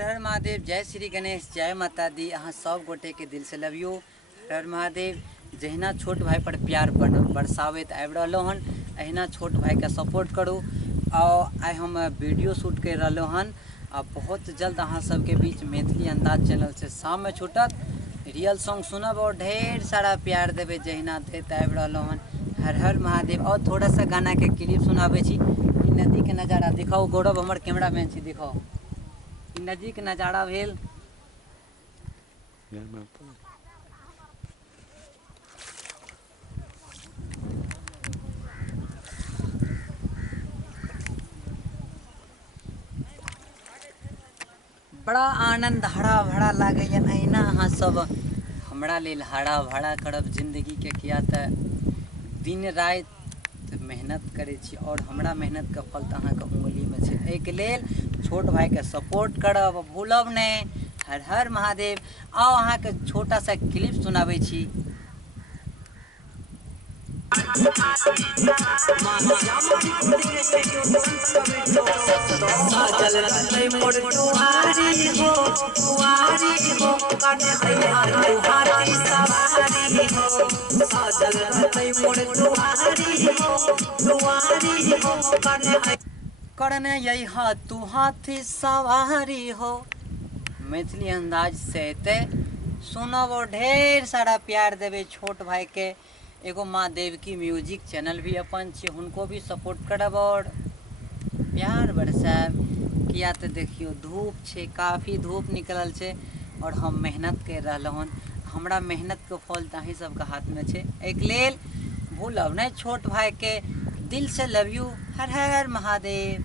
हर हर महादेव, जय श्री गणेश, जय माता दी। अहाँ सब गोटे के दिल से लव यू। हर हर महादेव। जहिना छोट भाई पर प्यार बरसावत आबि रहलो हन, अहिना छोट भाई के सपोर्ट करू। और आई हम वीडियो शूट कर रहलो हन। बहुत जल्द अहाँ सबके बीच मैथिली अंदाज चैनल से शाम में छूटत। रियल सॉन्ग सुनब और ढेर सारा प्यार देवे जहिना देते आबि रहलो हन। हर हर महादेव। और थोड़ा सा गाना के क्लिप सुनाबे छी। नदी के नज़ारा दिखाओ। गौरव हमर कैमरामैन छी, दिखाओ नदी के नज़ारा भेल। बड़ा आनंद हरा भरा लागे। अहिना अहाँ सब हमरा लेल हरा भरा करब जिंदगी के, किया त दिन रात मेहनत करे छी और हमरा मेहनत के फल त अहाँके उंगली में छै। एहिके लेल छोट भाई के सपोर्ट करब, भूलब नहीं। हर हर महादेव। आओ अहाँके छोटा सा क्लिप सुनाबै छी। करने यही तू हाथी सवारी हो। मैथिली अंदाज से ते सुनब और ढेर सारा प्यार देवे छोट भाई के। एगो माँ देवकी म्यूजिक चैनल भी अपन छे, उनको भी सपोर्ट करब और प्यार बरसाब। किया तो देखियो धूप छे, काफ़ी धूप निकलल छे और हम मेहनत कर रहलो हन। हमरा मेहनत के फल ताही सबके हाथ में छे। एक लेल भूलब नहीं छोट भाई के। दिल से love you. Her her Mahadev.